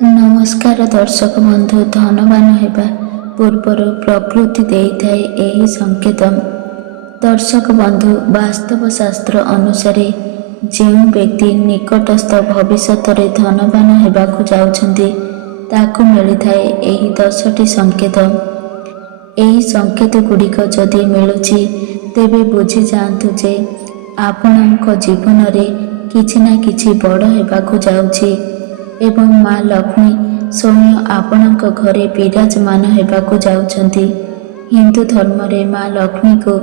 ନମସ୍କାର ଦର୍ଶକ ବନ୍ଧୁ। ଧନବାନ ହେବା ପୂର୍ବରୁ ପ୍ରକୃତି ଦେଇଥାଏ ଏହି ସଂକେତ। ଦର୍ଶକ ବନ୍ଧୁ, ବାସ୍ତବ ଶାସ୍ତ୍ର ଅନୁସାରେ ଯେଉଁ ବ୍ୟକ୍ତି ନିକଟସ୍ଥ ଭବିଷ୍ୟତରେ ଧନବାନ ହେବାକୁ ଯାଉଛନ୍ତି ତାକୁ ମିଳିଥାଏ ଏହି 10ଟି ସଂକେତ। ଏହି ସଂକେତ ଗୁଡ଼ିକ ଯଦି ମିଳୁଛି ତେବେ ବୁଝିଯାଆନ୍ତୁ ଯେ ଆପଣଙ୍କ ଜୀବନରେ କିଛି ନା କିଛି ବଡ଼ ହେବାକୁ ଯାଉଛି ଏବଂ ମା ଲକ୍ଷ୍ମୀ ସ୍ୱୟଂ ଆପଣଙ୍କ ଘରେ ବିରାଜମାନ ହେବାକୁ ଯାଉଛନ୍ତି। ହିନ୍ଦୁ ଧର୍ମରେ ମା ଲକ୍ଷ୍ମୀଙ୍କୁ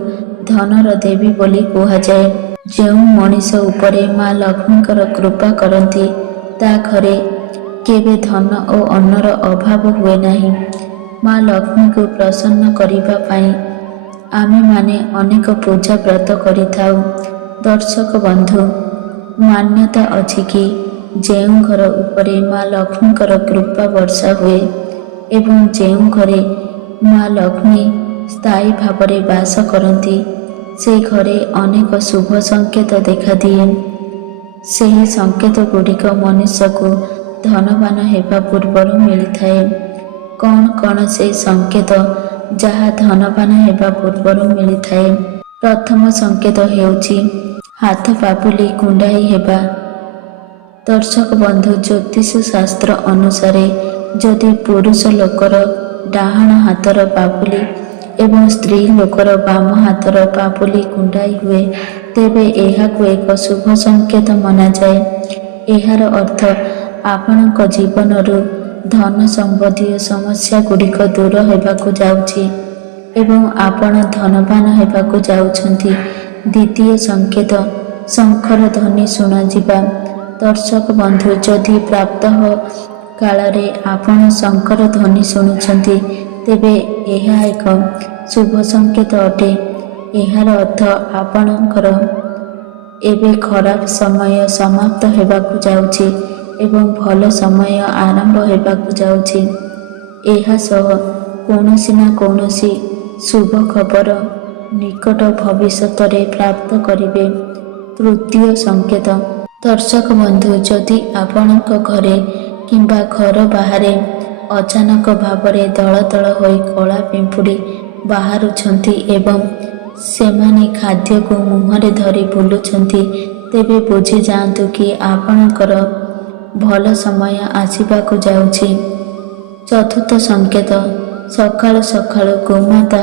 ଧନର ଦେବୀ ବୋଲି କୁହାଯାଏ। ଯେଉଁ ମଣିଷ ଉପରେ ମା ଲକ୍ଷ୍ମୀଙ୍କର କୃପା କରନ୍ତି ତା ଘରେ କେବେ ଧନ ଓ ଅନ୍ନର ଅଭାବ ହୁଏ ନାହିଁ। ମା ଲକ୍ଷ୍ମୀଙ୍କୁ ପ୍ରସନ୍ନ କରିବା ପାଇଁ ଆମେମାନେ ଅନେକ ପୂଜା ବ୍ରତ କରିଥାଉ। ଦର୍ଶକ ବନ୍ଧୁ, ମାନ୍ୟତା ଅଛି କି ଯେଉଁ ଘର ଉପରେ ମା ଲକ୍ଷ୍ମୀଙ୍କର କୃପା ବର୍ଷା ହୁଏ ଏବଂ ଯେଉଁ ଘରେ ମା ଲକ୍ଷ୍ମୀ ସ୍ଥାୟୀ ଭାବରେ ବାସ କରନ୍ତି ସେ ଘରେ ଅନେକ ଶୁଭ ସଂକେତ ଦେଖାଦିଏ। ସେହି ସଂକେତ ଗୁଡ଼ିକ ମନୁଷ୍ୟକୁ ଧନବାନ ହେବା ପୂର୍ବରୁ ମିଳିଥାଏ। କ'ଣ କ'ଣ ସେ ସଂକେତ ଯାହା ଧନବାନ ହେବା ପୂର୍ବରୁ ମିଳିଥାଏ? ପ୍ରଥମ ସଂକେତ ହେଉଛି ହାତ ପାପୁଲି କୁଣ୍ଡାଇ ହେବା। ଦର୍ଶକ ବନ୍ଧୁ, ଜ୍ୟୋତିଷ ଶାସ୍ତ୍ର ଅନୁସାରେ ଯଦି ପୁରୁଷ ଲୋକର ଡାହାଣ ହାତର ପାପୁଲି ଏବଂ ସ୍ତ୍ରୀ ଲୋକର ବାମ ହାତର ପାପୁଲି କୁଣ୍ଡାଇ ହୁଏ ତେବେ ଏହାକୁ ଏକ ଶୁଭ ସଂକେତ ମନାଯାଏ। ଏହାର ଅର୍ଥ ଆପଣଙ୍କ ଜୀବନରୁ ଧନ ସମ୍ବନ୍ଧୀୟ ସମସ୍ୟା ଗୁଡ଼ିକ ଦୂର ହେବାକୁ ଯାଉଛି ଏବଂ ଆପଣ ଧନବାନ ହେବାକୁ ଯାଉଛନ୍ତି। ଦ୍ୱିତୀୟ ସଂକେତ, ଶଙ୍ଖର ଧ୍ୱନି ଶୁଣାଯିବା। ଦର୍ଶକ ବନ୍ଧୁ, ଯଦି ପ୍ରାତଃ କାଳରେ ଆପଣ ଶଙ୍ଖର ଧ୍ୱନି ଶୁଣୁଛନ୍ତି ତେବେ ଏହା ଏକ ଶୁଭ ସଂକେତ ଅଟେ। ଏହାର ଅର୍ଥ ଆପଣଙ୍କର ଏବେ ଖରାପ ସମୟ ସମାପ୍ତ ହେବାକୁ ଯାଉଛି ଏବଂ ଭଲ ସମୟ ଆରମ୍ଭ ହେବାକୁ ଯାଉଛି। ଏହା ସହ କୌଣସି ନା କୌଣସି ଶୁଭ ଖବର ନିକଟ ଭବିଷ୍ୟତରେ ପ୍ରାପ୍ତ କରିବେ। ତୃତୀୟ ସଂକେତ, ଦର୍ଶକ ବନ୍ଧୁ, ଯଦି ଆପଣଙ୍କ ଘରେ କିମ୍ବା ଘର ବାହାରେ ଅଚାନକ ଭାବରେ ଦଳ ଦଳ ହୋଇ କଳା ପିମ୍ପୁଡ଼ି ବାହାରୁଛନ୍ତି ଏବଂ ସେମାନେ ଖାଦ୍ୟକୁ ମୁହଁରେ ଧରି ବୁଲୁଛନ୍ତି ତେବେ ବୁଝିଯାଆନ୍ତୁ କି ଆପଣଙ୍କର ଭଲ ସମୟ ଆସିବାକୁ ଯାଉଛି। ଚତୁର୍ଥ ସଂକେତ, ସକାଳୁ ସକାଳୁ ଗୋମାତା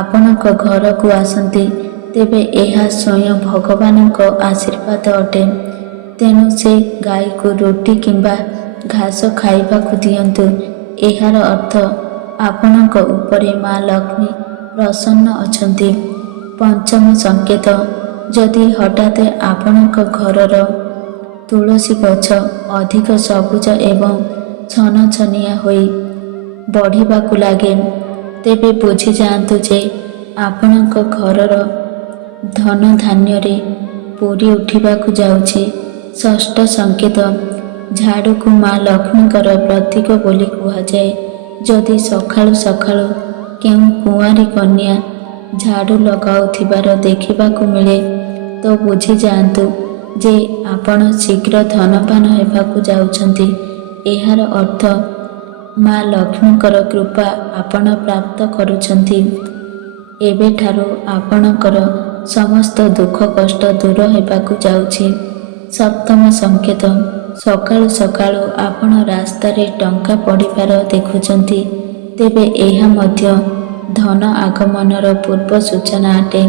ଆପଣଙ୍କ ଘରକୁ ଆସନ୍ତି ତେବେ ଏହା ସ୍ୱୟଂ ଭଗବାନଙ୍କ ଆଶୀର୍ବାଦ ଅଟେ। ତେଣୁ ସେ ଗାଈକୁ ରୁଟି କିମ୍ବା ଘାସ ଖାଇବାକୁ ଦିଅନ୍ତୁ। ଏହାର ଅର୍ଥ ଆପଣଙ୍କ ଉପରେ ମା ଲକ୍ଷ୍ମୀ ପ୍ରସନ୍ନ ଅଛନ୍ତି। ପଞ୍ଚମ ସଂକେତ, ଯଦି ହଠାତ୍ ଆପଣଙ୍କ ଘରର ତୁଳସୀ ଗଛ ଅଧିକ ସବୁଜ ଏବଂ ଛନଛନିଆ ହୋଇ ବଢ଼ିବାକୁ ଲାଗେ ତେବେ ବୁଝିଯାଆନ୍ତୁ ଯେ ଆପଣଙ୍କ ଘରର ଧନ ଧାନ୍ୟରେ ପୂରି ଉଠିବାକୁ ଯାଉଛି। ଷଷ୍ଠ ସଂକେତ, ଝାଡ଼ୁକୁ ମା ଲକ୍ଷ୍ମୀଙ୍କର ପ୍ରତୀକ ବୋଲି କୁହାଯାଏ। ଯଦି ସକାଳୁ ସକାଳୁ କେଉଁ କୁଆଁରୀ କନ୍ୟା ଝାଡ଼ୁ ଲଗାଉଥିବାର ଦେଖିବାକୁ ମିଳେ ତ ବୁଝିଯାଆନ୍ତୁ ଯେ ଆପଣ ଶୀଘ୍ର ଧନବାନ ହେବାକୁ ଯାଉଛନ୍ତି। ଏହାର ଅର୍ଥ ମା ଲକ୍ଷ୍ମୀଙ୍କର କୃପା ଆପଣ ପ୍ରାପ୍ତ କରୁଛନ୍ତି। ଏବେଠାରୁ ଆପଣଙ୍କର ସମସ୍ତ ଦୁଃଖ କଷ୍ଟ ଦୂର ହେବାକୁ ଯାଉଛି। ସପ୍ତମ ସଂକେତ, ସକାଳୁ ସକାଳୁ ଆପଣ ରାସ୍ତାରେ ଟଙ୍କା ପଡ଼ିବାର ଦେଖୁଛନ୍ତି ତେବେ ଏହା ମଧ୍ୟ ଧନ ଆଗମନର ପୂର୍ବ ସୂଚନା ଅଟେ।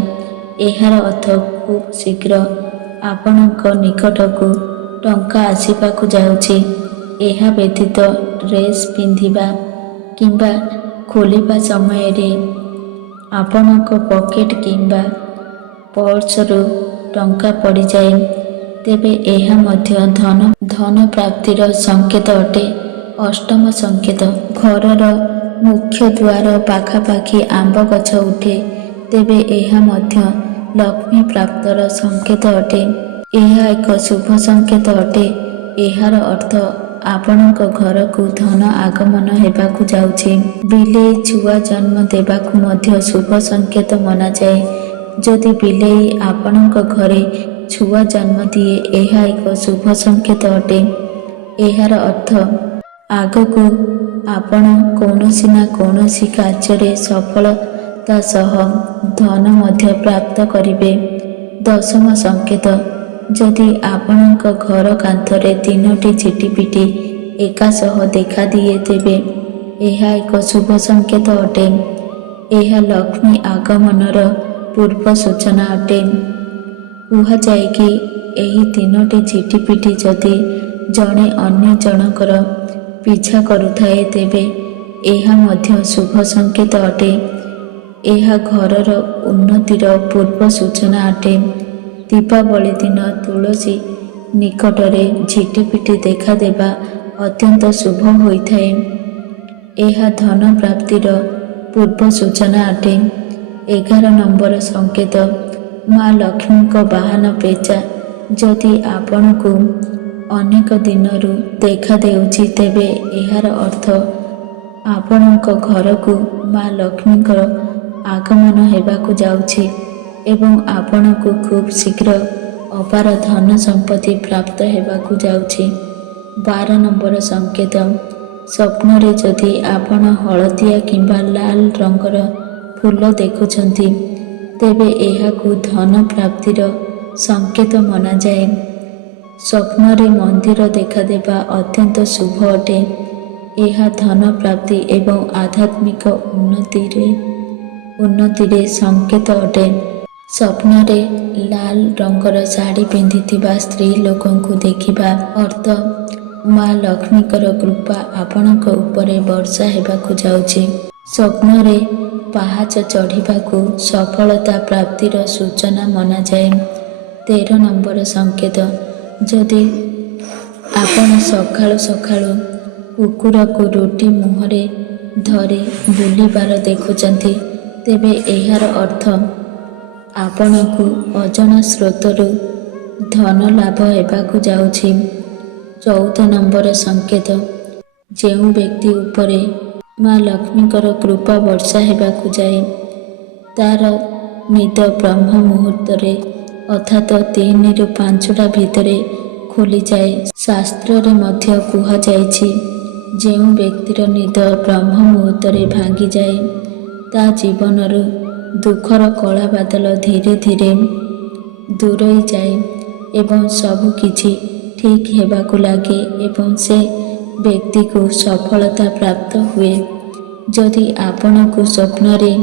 ଏହାର ଅର୍ଥ ଖୁବ୍ ଶୀଘ୍ର ଆପଣଙ୍କ ନିକଟକୁ ଟଙ୍କା ଆସିବାକୁ ଯାଉଛି। ଏହା ବ୍ୟତୀତ ଡ୍ରେସ୍ ପିନ୍ଧିବା କିମ୍ବା ଖୋଲିବା ସମୟରେ ଆପଣଙ୍କ ପକେଟ୍ କିମ୍ବା ପର୍ସରୁ ଟଙ୍କା ପଡ଼ିଯାଏ ତେବେ ଏହା ମଧ୍ୟ ଧନ ପ୍ରାପ୍ତିର ସଂକେତ ଅଟେ। ଅଷ୍ଟମ ସଂକେତ, ଘରର ମୁଖ୍ୟ ଦ୍ୱାର ପାଖାପାଖି ଆମ୍ବ ଗଛ ଉଠେ ତେବେ ଏହା ମଧ୍ୟ ଲକ୍ଷ୍ମୀ ପ୍ରାପ୍ତର ସଂକେତ ଅଟେ। ଏହା ଏକ ଶୁଭ ସଂକେତ ଅଟେ। ଏହାର ଅର୍ଥ ଆପଣଙ୍କ ଘରକୁ ଧନ ଆଗମନ ହେବାକୁ ଯାଉଛି। ବିଲେଇ ଛୁଆ ଜନ୍ମ ଦେବାକୁ ମଧ୍ୟ ଶୁଭ ସଂକେତ ମନାଯାଏ। ଯଦି ବିଲେଇ ଆପଣଙ୍କ ଘରେ ଛୁଆ ଜନ୍ମ ଦିଏ ଏହା ଏକ ଶୁଭ ସଂକେତ ଅଟେ। ଏହାର ଅର୍ଥ ଆଗକୁ ଆପଣ କୌଣସି ନା କୌଣସି କାର୍ଯ୍ୟରେ ସଫଳତା ସହ ଧନ ମଧ୍ୟ ପ୍ରାପ୍ତ କରିବେ। ଦଶମ ସଂକେତ, ଯଦି ଆପଣଙ୍କ ଘର କାନ୍ଥରେ 3ଟି ଝିଟିପିଟି ଏକା ସହ ଦେଖାଦିଏ ତେବେ ଏହା ଏକ ଶୁଭ ସଂକେତ ଅଟେ। ଏହା ଲକ୍ଷ୍ମୀ ଆଗମନର ପୂର୍ବ ସୂଚନା ଅଟେ। କୁହାଯାଏ କି ଏହି 3ଟି ଝିଟିପିଟି ଯଦି ଜଣେ ଅନ୍ୟ ଜଣଙ୍କର ପିଛା କରୁଥାଏ ତେବେ ଏହା ମଧ୍ୟ ଶୁଭ ସଂକେତ ଅଟେ। ଏହା ଘରର ଉନ୍ନତିର ପୂର୍ବ ସୂଚନା ଅଟେ। ଦୀପାବଳି ଦିନ ତୁଳସୀ ନିକଟରେ ଝିଟିପିଟି ଦେଖାଦେବା ଅତ୍ୟନ୍ତ ଶୁଭ ହୋଇଥାଏ। ଏହା ଧନ ପ୍ରାପ୍ତିର ପୂର୍ବ ସୂଚନା ଅଟେ। 11 ନମ୍ବର ସଂକେତ, ମା ଲକ୍ଷ୍ମୀଙ୍କ ବାହନ ପେଚା ଯଦି ଆପଣଙ୍କୁ ଅନେକ ଦିନରୁ ଦେଖାଦେଉଛି ତେବେ ଏହାର ଅର୍ଥ ଆପଣଙ୍କ ଘରକୁ ମା ଲକ୍ଷ୍ମୀଙ୍କର ଆଗମନ ହେବାକୁ ଯାଉଛି ଏବଂ ଆପଣଙ୍କୁ ଖୁବ୍ ଶୀଘ୍ର ଅପାର ଧନ ସମ୍ପତ୍ତି ପ୍ରାପ୍ତ ହେବାକୁ ଯାଉଛି। 12 ନମ୍ବର ସଂକେତ, ସ୍ୱପ୍ନରେ ଯଦି ଆପଣ ହଳଦିଆ କିମ୍ବା ଲାଲ ରଙ୍ଗର ଫୁଲ ଦେଖୁଛନ୍ତି ତେବେ ଏହାକୁ ଧନ ପ୍ରାପ୍ତିର ସଂକେତ ମନାଯାଏ। ସ୍ୱପ୍ନରେ ମନ୍ଦିର ଦେଖାଦେବା ଅତ୍ୟନ୍ତ ଶୁଭ ଅଟେ। ଏହା ଧନ ପ୍ରାପ୍ତି ଏବଂ ଆଧ୍ୟାତ୍ମିକ ଉନ୍ନତିରେ ସଂକେତ ଅଟେ। ସ୍ୱପ୍ନରେ ଲାଲ ରଙ୍ଗର ଶାଢ଼ୀ ପିନ୍ଧିଥିବା ସ୍ତ୍ରୀ ଲୋକଙ୍କୁ ଦେଖିବା ଅର୍ଥ ମା ଲକ୍ଷ୍ମୀଙ୍କର କୃପା ଆପଣଙ୍କ ଉପରେ ବର୍ଷା ହେବାକୁ ଯାଉଛି। ସ୍ୱପ୍ନରେ ପାହାଚ ଚଢ଼ିବାକୁ ସଫଳତା ପ୍ରାପ୍ତିର ସୂଚନା ମନାଯାଏ। 13 ନମ୍ବର ସଂକେତ, ଯଦି ଆପଣ ସକାଳୁ ସକାଳୁ କୁକୁରକୁ ରୁଟି ମୁହଁରେ ଧରି ବୁଲିବାର ଦେଖୁଛନ୍ତି ତେବେ ଏହାର ଅର୍ଥ ଆପଣଙ୍କୁ ଅଜଣା ସ୍ରୋତରୁ ଧନ ଲାଭ ହେବାକୁ ଯାଉଛି। 14 ନମ୍ବର ସଂକେତ, ଯେଉଁ ବ୍ୟକ୍ତି ଉପରେ ମା ଲକ୍ଷ୍ମୀଙ୍କର କୃପା ବର୍ଷା ହେବାକୁ ଯାଏ ତାର ନିଦ ବ୍ରହ୍ମ ମୁହୂର୍ତ୍ତରେ ଅର୍ଥାତ୍ 3ରୁ 5ଟା ଭିତରେ ଖୋଲିଯାଏ। ଶାସ୍ତ୍ରରେ ମଧ୍ୟ କୁହାଯାଇଛି ଯେଉଁ ବ୍ୟକ୍ତିର ନିଦ ବ୍ରହ୍ମ ମୁହୂର୍ତ୍ତରେ ଭାଙ୍ଗିଯାଏ ତା ଜୀବନରୁ ଦୁଃଖର କଳା ବାଦଲ ଧୀରେ ଧୀରେ ଦୂରେଇଯାଏ ଏବଂ ସବୁ କିଛି ଠିକ୍ ହେବାକୁ ଲାଗେ ଏବଂ ସେ ବ୍ୟକ୍ତିକୁ ସଫଳତା ପ୍ରାପ୍ତ ହୁଏ। ଯଦି ଆପଣଙ୍କୁ ସ୍ୱପ୍ନରେ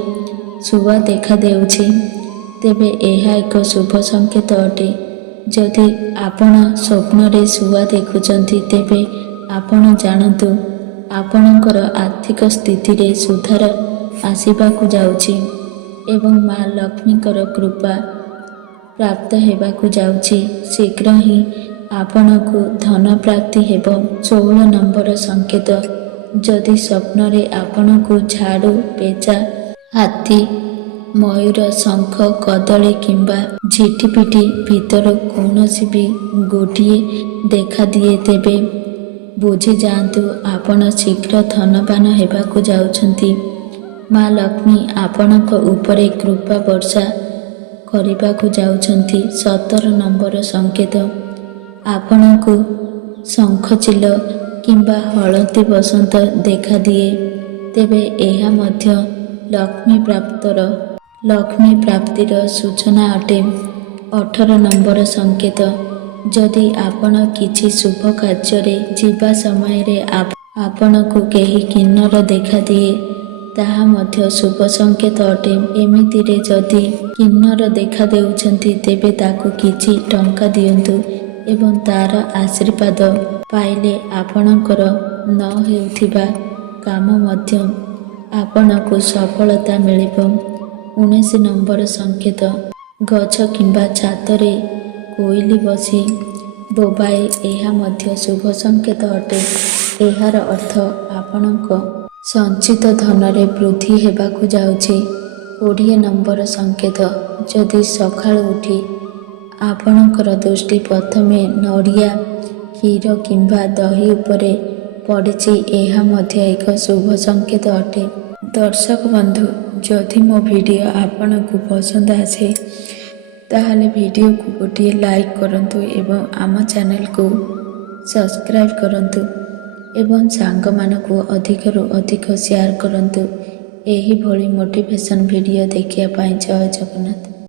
ଶୁଆ ଦେଖାଦେଉଛି ତେବେ ଏହା ଏକ ଶୁଭ ସଂକେତ ଅଟେ। ଯଦି ଆପଣ ସ୍ୱପ୍ନରେ ଶୁଆ ଦେଖୁଛନ୍ତି ତେବେ ଆପଣ ଜାଣନ୍ତୁ ଆପଣଙ୍କର ଆର୍ଥିକ ସ୍ଥିତିରେ ସୁଧାର ଆସିବାକୁ ଯାଉଛି ଏବଂ ମା ଲକ୍ଷ୍ମୀଙ୍କର କୃପା ପ୍ରାପ୍ତ ହେବାକୁ ଯାଉଛି। ଶୀଘ୍ର ହିଁ ଆପଣଙ୍କୁ ଧନ ପ୍ରାପ୍ତି ହେବ। 16 ନମ୍ବର ସଂକେତ, ଯଦି ସ୍ୱପ୍ନରେ ଆପଣଙ୍କୁ ଝାଡ଼ୁ, ପେଚା, ହାତୀ, ମୟୂର, ଶଙ୍ଖ, କଦଳୀ କିମ୍ବା ଝିଟିପିଟି ଭିତରୁ କୌଣସି ବି ଗୋଟିଏ ଦେଖାଦିଏ ତେବେ ବୁଝିଯାଆନ୍ତୁ ଆପଣ ଶୀଘ୍ର ଧନବାନ ହେବାକୁ ଯାଉଛନ୍ତି। ମା ଲକ୍ଷ୍ମୀ ଆପଣଙ୍କ ଉପରେ କୃପା ବର୍ଷା କରିବାକୁ ଯାଉଛନ୍ତି। 17 ନମ୍ବର ସଂକେତ, ଆପଣଙ୍କୁ ଶଙ୍ଖଚିଲ କିମ୍ବା ହଳଦୀ ବସନ୍ତ ଦେଖାଦିଏ ତେବେ ଏହା ମଧ୍ୟ ଲକ୍ଷ୍ମୀ ପ୍ରାପ୍ତିର ସୂଚନା ଅଟେ। 18 ନମ୍ବର ସଂକେତ, ଯଦି ଆପଣ କିଛି ଶୁଭ କାର୍ଯ୍ୟରେ ଯିବା ସମୟରେ ଆପଣଙ୍କୁ କେହି କିନ୍ନର ଦେଖାଦିଏ ତାହା ମଧ୍ୟ ଶୁଭ ସଂକେତ ଅଟେ। ଏମିତିରେ ଯଦି କିନ୍ନର ଦେଖାଦେଉଛନ୍ତି ତେବେ ତାକୁ କିଛି ଟଙ୍କା ଦିଅନ୍ତୁ ଏବଂ ତାର ଆଶୀର୍ବାଦ ପାଇଲେ ଆପଣଙ୍କର ନ ହେଉଥିବା କାମ ମଧ୍ୟ ଆପଣଙ୍କୁ ସଫଳତା ମିଳିବ। 19 ନମ୍ବର ସଂକେତ, ଗଛ କିମ୍ବା ଛାତରେ କୋଇଲି ବସି ବୋବାଏ ଏହା ମଧ୍ୟ ଶୁଭ ସଂକେତ ଅଟେ। ଏହାର ଅର୍ଥ ଆପଣଙ୍କ ସଞ୍ଚିତ ଧନରେ ବୃଦ୍ଧି ହେବାକୁ ଯାଉଛି। 20 ନମ୍ବର ସଂକେତ, ଯଦି ସକାଳୁ ଉଠି ଆପଣଙ୍କର ଦୃଷ୍ଟି ପ୍ରଥମେ ନଡ଼ିଆ, କ୍ଷୀର କିମ୍ବା ଦହି ଉପରେ ପଡ଼ିଛି ଏହା ମଧ୍ୟ ଏକ ଶୁଭ ସଂକେତ ଅଟେ। ଦର୍ଶକ ବନ୍ଧୁ, ଯଦି ମୋ ଭିଡ଼ିଓ ଆପଣଙ୍କୁ ପସନ୍ଦ ଆସେ ତାହେଲେ ଭିଡ଼ିଓକୁ ଗୋଟିଏ ଲାଇକ୍ କରନ୍ତୁ ଏବଂ ଆମ ଚ୍ୟାନେଲକୁ ସବସ୍କ୍ରାଇବ୍ କରନ୍ତୁ। ଏବଂ ସାଙ୍ଗମାନଙ୍କୁ ଅଧିକରୁ ଅଧିକ ସେୟାର କରନ୍ତୁ। ଏହିଭଳି ମୋଟିଭେସନ୍ ଭିଡ଼ିଓ ଦେଖିବା ପାଇଁ ଜୟ ଜଗନ୍ନାଥ।